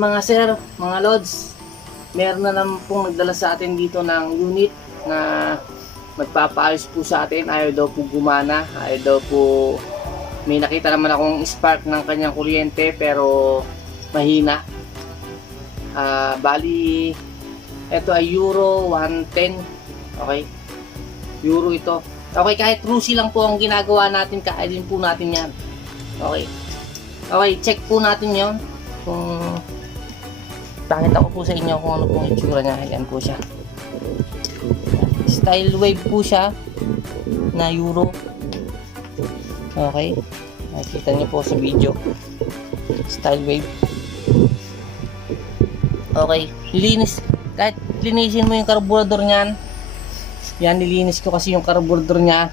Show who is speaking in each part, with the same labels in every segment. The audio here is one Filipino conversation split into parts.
Speaker 1: mga sir, mga lods, meron na naman pong nagdala sa atin dito ng unit na magpapaayos po sa atin. Ayaw daw po gumana, ayaw daw po may nakita naman akong spark ng kanyang kuryente pero mahina. Ah, bali, ito ay Euro 110. Okay? Euro ito. Okay, kahit Rusi lang po ang ginagawa natin, kaya din po natin yan. Okay. Okay, check po natin yon kung pakita ko po sa inyo kung ano pong itsura niya. Ayan po siya. Style wave po siya na Euro. Okay. Nakikita niyo po sa video. Style wave. Okay. Linis. Kahit linisin mo yung karburador niyan. Yan, nilinis ko kasi yung karburador niya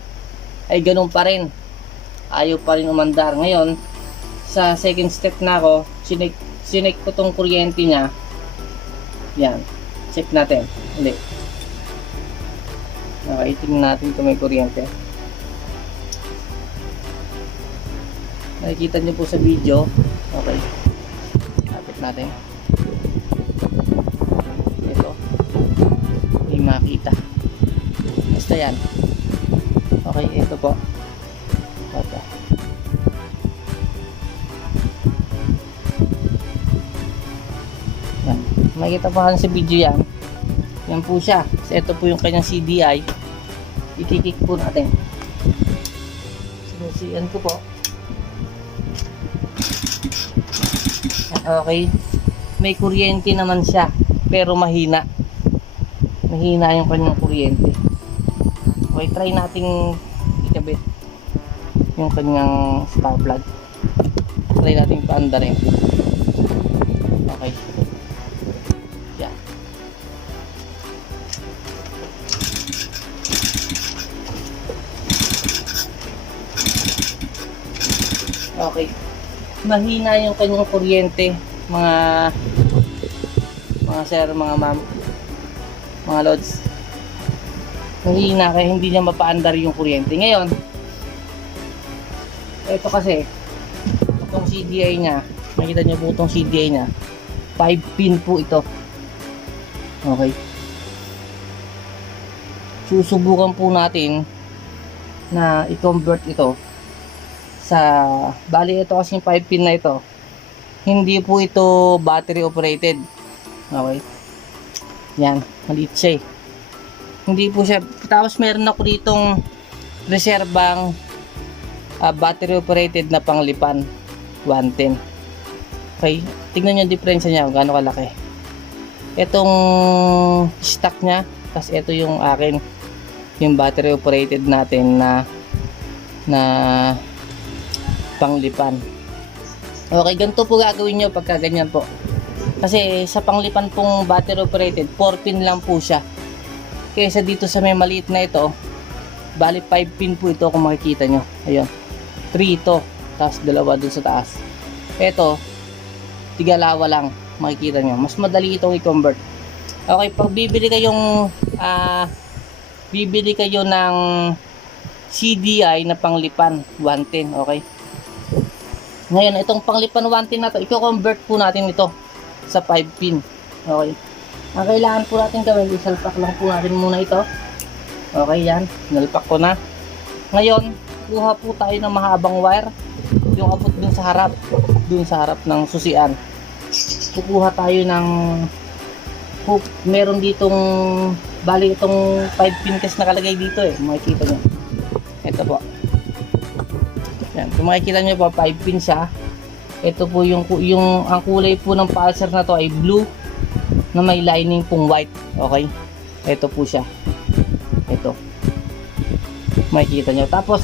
Speaker 1: ay ganun pa rin. Ayaw pa rin umandar. Ngayon, sa second step na ako, sinek, sinek ko tong kuryente niya. Yan. Check natin. Hindi. Okay, tingnan natin kung may kuryente. Nakikita niyo po sa video. Okay. Lapit natin. Ito. Hindi makita. Basta yan. Okay, ito po. Yan. Makikita pa sa video yan. Yan po siya. So, ito po yung kanyang CDI. Ikikik po natin. Sinusiyan ko po. Okay. May kuryente naman siya. Pero mahina. Mahina yung kanyang kuryente. Okay, try nating ikabit yung kanyang spark plug. Try nating paandarin. Mahina yung kanyang kuryente, mga mga sir, mga ma'am, mga lods. Mahina kaya hindi niya mapaandar yung kuryente. Ngayon, ito kasi, itong CDI niya, nakita niyo po itong CDI niya, 5 pin po ito. Okay. Susubukan po natin na i-convert ito sa bali ito kasi 5 pin na ito. Hindi po ito battery operated. Okay. Yan. Maliit siya eh. Hindi po siya tapos meron ako ditong reserbang ah, battery operated na panglipan. 110 okay. Tignan nyo yung diferensya niya kung gaano kalaki. Itong stock niya tapos ito yung akin. Yung battery operated natin na na panglipan. Okay ganito po gagawin nyo pagka ganyan po. Kasi sa panglipan pong battery operated 4 pin lang po siya. Kaysa dito sa may maliit na ito bali 5 pin po ito kung makikita nyo. Ayun. 3 ito tapos dalawa dun sa taas. Ito tigalawa lang makikita nyo. Mas madali itong i-convert. Okay pag bibili kayong ah bibili kayo ng CDI na panglipan 110 okay ngayon itong panglipan 110 na to i-convert po natin ito sa 5 pin. Okay. Ang kailangan po natin gawin isalpak lang po natin muna ito. Okay yan. Nalpak ko na. Ngayon kuha po tayo ng mahabang wire. Yung abot dun sa harap. Dun sa harap ng susian. Kukuha tayo ng hook. Meron ditong bali itong 5 pin kasi nakalagay dito eh. Makikita nyo. Ito po kung makikita nyo po 5 pin siya ito po yung yung ang kulay po ng pulsar na to ay blue na may lining pong white okay ito po siya ito makikita nyo tapos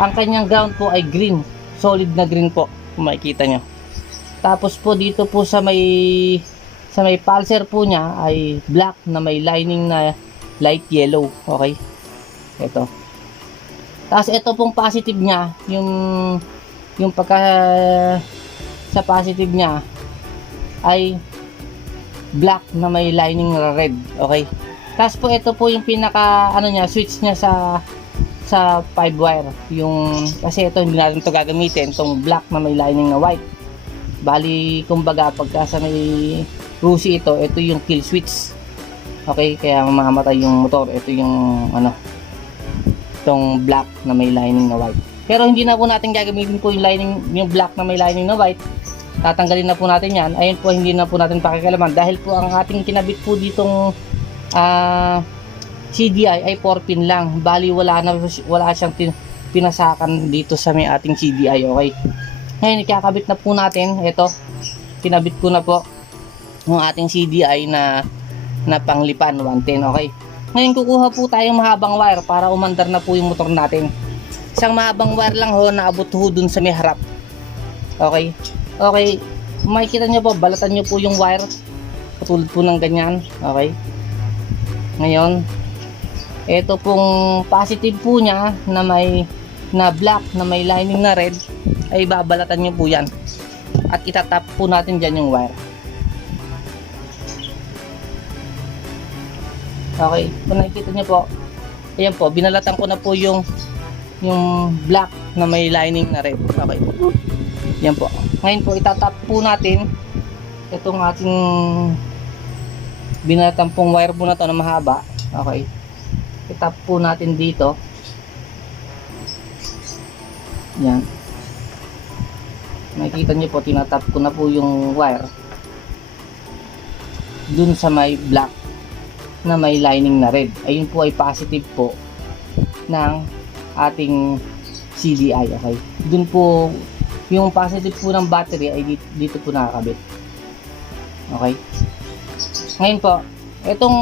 Speaker 1: ang kanyang ground po ay green solid na green po makikita nyo tapos po dito po sa may sa may pulsar po niya ay black na may lining na light yellow. Okay? Ito. Tapos ito pong positive niya, yung yung pagka sa positive niya ay black na may lining na red. Okay? Tapos po ito po yung pinaka ano niya, switch niya sa sa 5 wire. Yung kasi ito hindi natin to gagamitin, tong black na may lining na white. Bali, kumbaga, pagka sa may rusi ito, ito yung kill switch. Okay, kaya mamamatay yung motor. Ito yung, ano, itong black na may lining na white. Pero hindi na po natin gagamitin po yung lining, yung black na may lining na white. Tatanggalin na po natin yan. Ayun po, hindi na po natin pakikalaman. Dahil po ang ating kinabit po ditong ah CDI ay 4 pin lang. Bali, wala, na, wala siyang pinasakan dito sa may ating CDI. Okay. Ngayon, ikakabit na po natin. Ito, kinabit ko na po yung ating CDI na na panglipan 110. Okay. Ngayon, kukuha po tayong mahabang wire para umandar na po yung motor natin. Isang mahabang wire lang ho, naabot ho dun sa may harap. Okay. Okay. Makikita nyo po, balatan nyo po yung wire. Katulad po ng ganyan. Okay. Ngayon, ito pong positive po niya na may na black na may lining na red ay babalatan nyo po yan at itatap po natin dyan yung wire okay kung nakikita nyo po ayan po binalatan ko na po yung yung black na may lining na red. Okay. Yan po. Ngayon po itatap po natin itong ating binalatan pong wire po na to na mahaba. Okay. Itap po natin dito. Yan makikita nyo po tinatap ko na po yung wire dun sa may black na may lining na red. Ayun po ay positive po ng ating CDI okay? Dun po yung positive po ng battery ay dito, dito po nakakabit. Okay? Ngayon po itong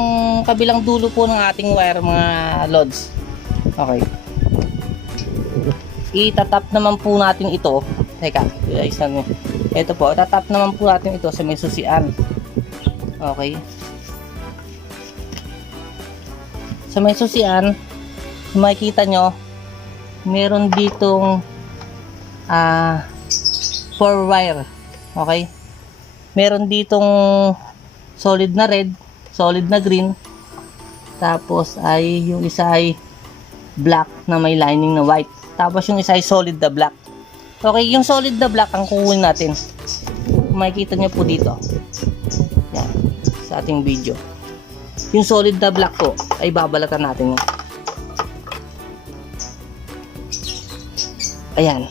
Speaker 1: kabilang dulo po ng ating wire mga lods. Okay. Itatap naman po natin ito. Teka isang ito po itatap naman po natin ito sa may susian. Okay sa may susian makikita nyo meron ditong ah 4 wire. Okay? Meron ditong solid na red solid na green. Tapos ay yung isa ay black na may lining na white. Tapos yung isa ay solid na black. Okay yung solid na black ang kukunin natin. Makikita nyo po dito. Yan sa ating video yung solid na black po ay babalatan natin yan ayan.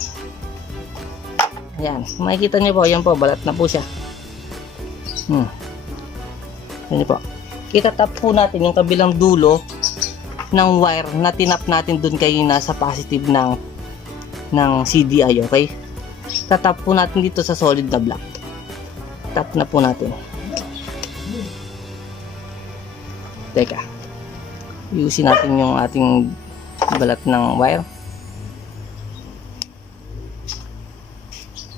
Speaker 1: Ayan. Makikita nyo po yan po balat na po siya. Hmm. yan po. Itatap po natin yung kabilang dulo ng wire na tinap natin dun kanina sa positive ng ng CDI okay? Tatap po natin dito sa solid na block tap na po natin teka ayusin natin yung ating balat ng wire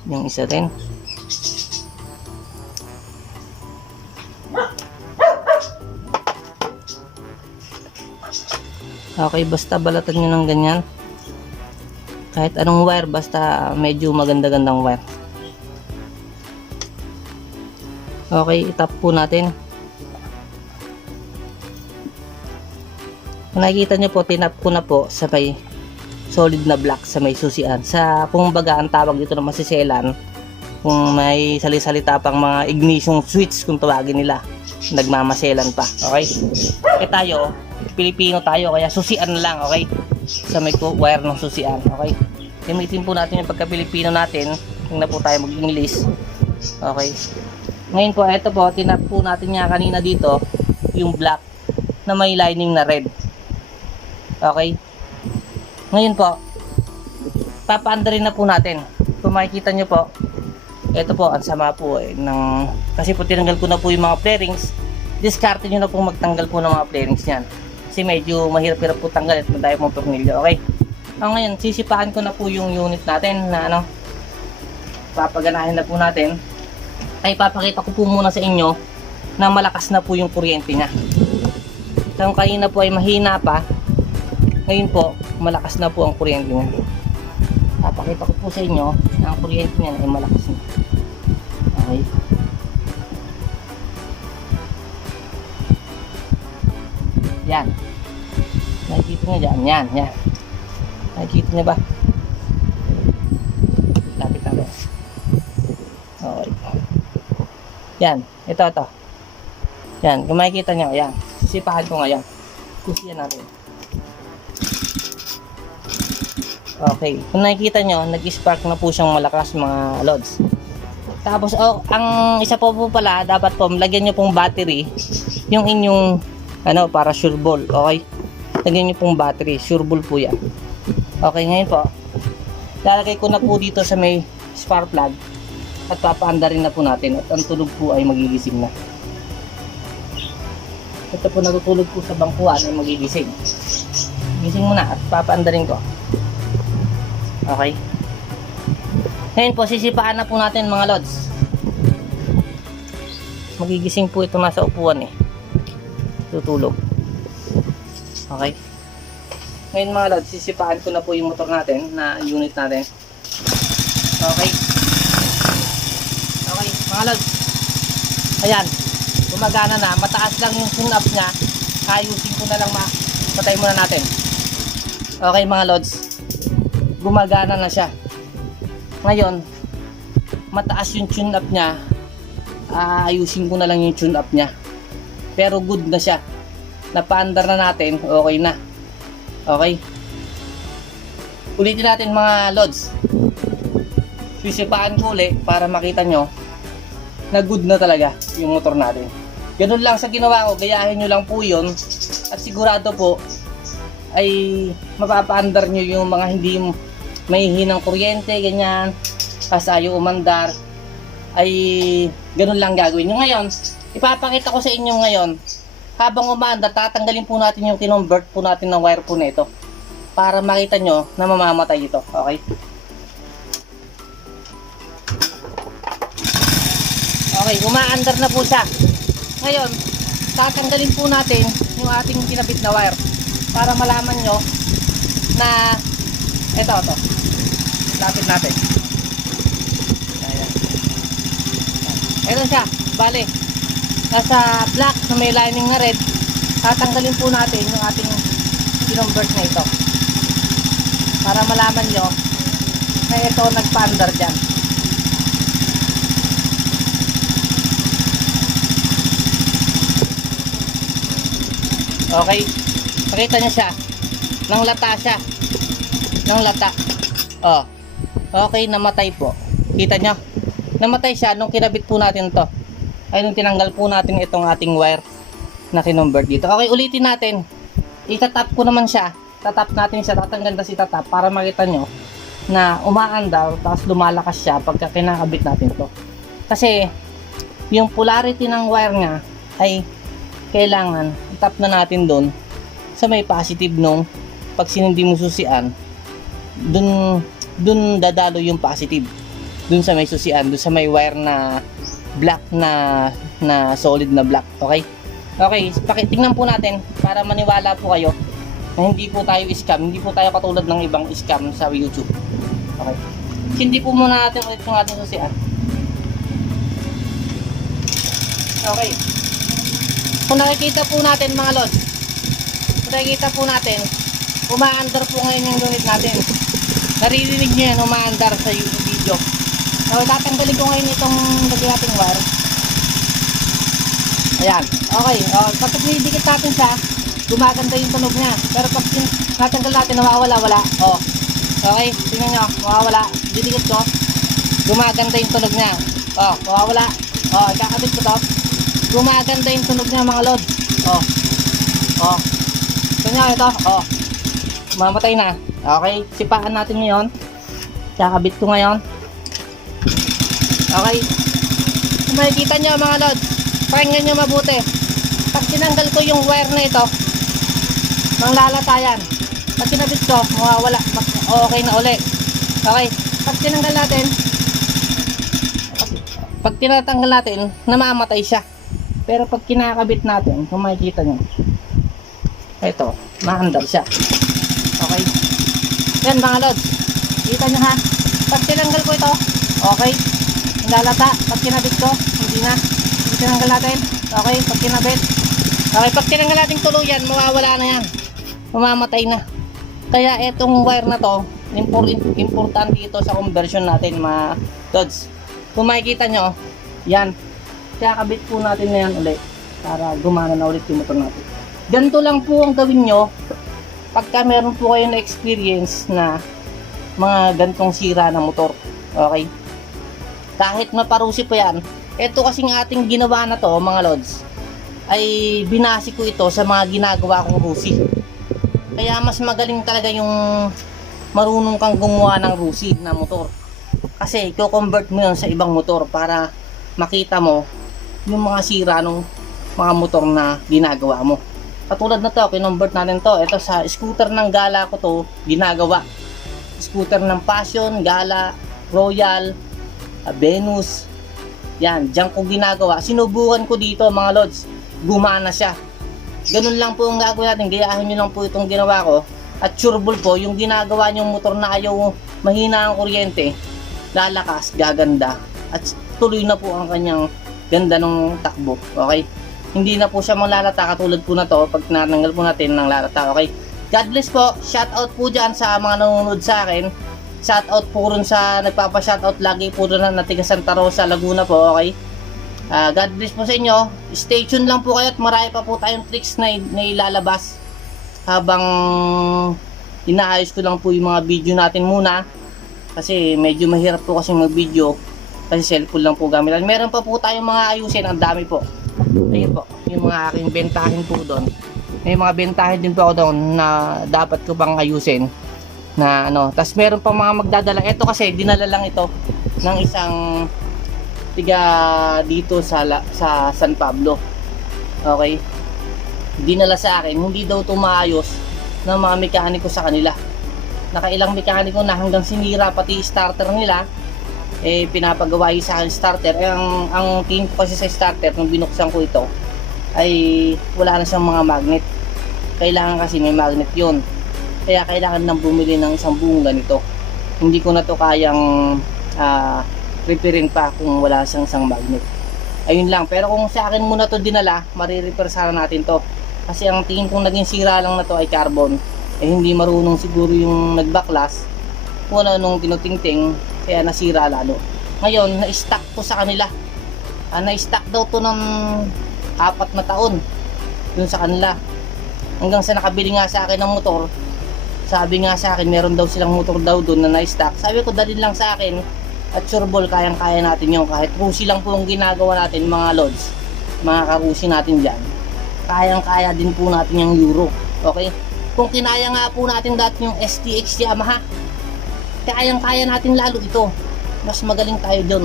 Speaker 1: yung isa rin Okay, basta balatan nyo ng ganyan. Kahit anong wire, basta medyo maganda-gandang wire. Okay, itap po natin. Nakikita nyo po, tinap ko na po sa may solid na block sa may susian. Sa, kung baga, ang tawag dito na masiselan, kung may salisalita pang mga ignition switch kung tawagin nila nagmamaselan pa okay? Eh tayo Pilipino tayo kaya susian lang okay? Sa may wire ng susian okay? Gamitin po natin yung pagka Pilipino natin tingnan po tayo mag English okay? Ngayon po eto po tinap po natin nga kanina dito yung black na may lining na red okay. Ngayon po papaandarin na po natin. Kung makikita nyo po ito po ang sama po eh, ng kasi po tinanggal ko na po yung mga flarings. Diskarte nyo na po magtanggal po ng mga flarings niyan. Kasi medyo mahirap-hirap po tanggal at madayo mong tornilyo okay? Ang ngayon sisipakan ko na po yung unit natin na ano papaganahin na po natin. Ay papakita ko po muna sa inyo na malakas na po yung kuryente niya. Kung kanina po ay mahina pa ngayon po malakas na po ang kuryente niya. Papakita ko po sa inyo na ang kuryente niya ay malakas na. Okay. Yan. Nakikita nyo dyan. Yan yan. Nakikita nyo ba? Lapit natin okay. Yan, ito, ito. Yan, kung makikita nyo, yan. Sisipahan ko ngayon. Kusiyan natin. Okay, kung nakikita nyo, nag-spark na po siyang malakas mga lods. Tapos, oh, ang isa po po pala, dapat po, lagyan nyo pong battery, yung inyong, ano, para sure ball, okay? Lagyan nyo pong battery, sure ball po yan. Okay, ngayon po, lalagay ko na po dito sa may spark plug at papaanda rin na po natin at ang tulog po ay magigising na. Ito po natutulog po sa bangkuan ay magigising. Gising mo na at papaanda rin ko. Okay. Ngayon po, sisipaan na po natin mga lods. Magigising po ito nasa upuan eh. Tutulog. Okay. Ngayon mga lods, sisipaan ko na po yung motor natin na unit natin. Okay. Okay, mga lods. Ayan. Gumagana na. Mataas lang yung tune up niya. Ayusin ko na lang ma. Patay muna natin. Okay mga lods. Gumagana na siya. Ngayon, mataas yung tune up niya. Aayusin ko na lang yung tune up niya. Pero good na siya. Napaandar na natin. Okay na. Okay? Ulitin natin mga lods. Sisipaan ko ulit para makita nyo na good na talaga yung motor natin. Ganun lang sa ginawa ko, gayahin nyo lang po yun at sigurado po ay mapapaandar nyo yung mga hindi may hinang kuryente, ganyan, kasayo umandar, ay ganun lang gagawin nyo. Ngayon, ipapakita ko sa inyo ngayon, habang umaandar, tatanggalin po natin yung kinonvert po natin ng wire po nito para makita nyo na mamamatay ito. Okay? Okay, umaandar na po siya. Ngayon, tatanggalin po natin yung ating kinabit na wire para malaman nyo na ito, ito. Lapit natin. Ayan. Ito siya. Bale, nasa black na may lining na red, tatanggalin po natin yung ating kinonvert na ito. Para malaman nyo na ito nagpa-under dyan. Okay. Pakita niyo siya. Nang lata siya. Nang lata. Oh. Okay, namatay po. Kita niyo? Namatay siya nung kinabit po natin to. Ay, nung tinanggal po natin itong ating wire na kinumber dito. Okay, ulitin natin. Itatap ko naman siya. Tatap natin siya. Tatanggal na si tatap para makita nyo na umaandar tapos lumalakas siya pagka kinakabit natin to. Kasi yung polarity ng wire nga ay kailangan tap na natin doon sa may positive nung pag sinindi mo susian dun dun dadalo yung positive. Dun sa may susian dun sa may wire na black na na solid na black okay? Okay pakitingnan po natin para maniwala po kayo na hindi po tayo scam hindi po tayo katulad ng ibang scam sa YouTube. Okay. Hindi po muna natin ulit yung ating susian. Okay. Kung nakikita po natin mga lods, kung nakikita po natin, umaandar po ngayon yung unit natin. Naririnig nyo yan, umaandar sa video. So, tatanggalin ko ngayon itong lagyan nating wire. Ayan, okay. Uh, pag nidikit natin siya, gumaganda yung tunog niya. Pero pag natanggal natin, nawawala, wala. Oh. Okay, tingnan nyo, mawawala. Didikit ko, gumaganda yung tunog niya. Oh, mawawala. Oh, ikakabit ko to gumaganda yung tunog niya mga lod. Oh. Oh. Ito nyo, ito. Oh. Mamatay na. Okay. Sipaan natin ngayon. Kakabit ko ngayon. Okay. Kung makikita nyo mga lod, pakinggan nyo mabuti. Pag tinanggal ko yung wire na ito, manglalata yan. Pag kinabit ko, mawawala. Okay na uli. Okay. Pag tinanggal natin, pag tinatanggal natin, namamatay siya. Pero pag kinakabit natin, kung makikita nyo, ito, maandar siya. Yan mga lods. Kita nyo ha. Pag tinanggal ko ito, okay. Lalata. Pag kinabit ko, hindi na. Pag tinanggal natin, okay. Pag kinabit, okay. Pag tinanggal natin tuluyan, mawawala na yan. Mamamatay na. Kaya itong wire na to, impor- importante ito sa conversion natin mga lods. Kung makikita nyo, yan, kakabit po natin na yan ulit para gumana na ulit yung motor natin. Ganito lang po ang gawin nyo pagka meron po kayo na experience na mga gantong sira ng motor. Okay? Kahit maparusi po yan, ito kasing ating ginawa na to, mga lods, ay binasi ko ito sa mga ginagawa kong rusi. Kaya mas magaling talaga yung marunong kang gumawa ng rusi na motor. Kasi i-convert mo yun sa ibang motor para makita mo yung mga sira ng mga motor na ginagawa mo. Katulad na to, kinonvert natin to. Ito sa scooter ng Gala ko to, ginagawa. Scooter ng Passion, Gala, Royal, ah, Venus. Yan, diyan ko ginagawa. Sinubukan ko dito mga lods. Gumana siya. Ganun lang po ang gagawin natin. Gayahin nyo lang po itong ginawa ko. At sureball po, yung ginagawa nyong motor na ayaw mahina ang kuryente, lalakas, gaganda. At tuloy na po ang kanyang ganda ng takbo. Okay? Hindi na po siya malalata katulad po na to pag natanggal po natin ng lalata. Okay? God bless po. Shout out po dyan sa mga nanonood sa akin. Shout out po rin sa nagpapa-shoutout lagi po doon na tiga Santa Rosa, Laguna po. Okay? Ah, God bless po sa inyo. Stay tuned lang po kayo at marami pa po tayong tricks na, na ilalabas habang inaayos ko lang po yung mga video natin muna kasi medyo mahirap po kasi mag-video kasi cellphone lang po gamitan. Meron pa po tayong mga ayusin, ang dami po. Ayun po, yung mga aking bentahin po doon. May mga bentahin din po ako doon na dapat ko pang ayusin na ano. Tapos meron pa mga magdadala. Ito kasi dinala lang ito ng isang tiga dito sa sa San Pablo. Okay? Dinala sa akin, hindi daw ito maayos ng mga mekaniko sa kanila. Nakailang mekaniko na hanggang sinira pati starter nila eh pinapagawa yung sa akin starter. Eh, ang, ang tingin ko kasi sa starter nung binuksan ko ito ay wala na siyang mga magnet. Kailangan kasi may magnet yun. Kaya kailangan nang bumili ng isang buong ganito. Hindi ko na to kayang ah, repairin pa kung wala siyang isang magnet. Ayun lang. Pero kung sa akin muna to dinala, marirepair sana natin to. Kasi ang tingin kong naging sira lang na to ay carbon. Eh hindi marunong siguro yung nagbaklas. Kung ano nung tinutingting, kaya nasira lalo. Ngayon, na-stack to sa kanila. Ah, na-stack daw to ng apat na taon. Yun sa kanila. Hanggang sa nakabili nga sa akin ng motor, sabi nga sa akin, meron daw silang motor daw doon na na-stack. Sabi ko, dalhin lang sa akin. At sureball, kayang-kaya natin yung kahit rusi lang po ang ginagawa natin, mga lods. Mga karusi natin dyan. Kayang-kaya din po natin yung Euro. Okay? Kung kinaya nga po natin dati yung STX Yamaha, kayang-kaya natin lalo ito. Mas magaling tayo doon.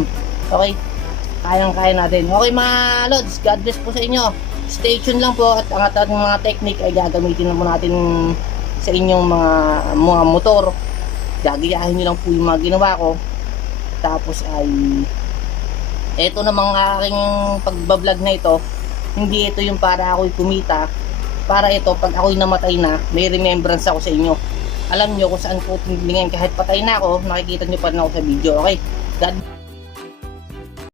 Speaker 1: Okay? Kayang-kaya natin. Okay mga lods, God bless po sa inyo. Stay tuned lang po at ang ating mga technique ay gagamitin na po natin sa inyong mga mga motor. Gagayahin nyo lang po yung mga ginawa ko. Tapos ay eto na mga aking pagbablog na ito. Hindi ito yung para ako'y kumita. Para ito, pag ako'y namatay na, may remembrance ako sa inyo. Alam nyo kung saan ko tingin kahit patay na ako, nakikita nyo pa rin ako sa video. Okay? God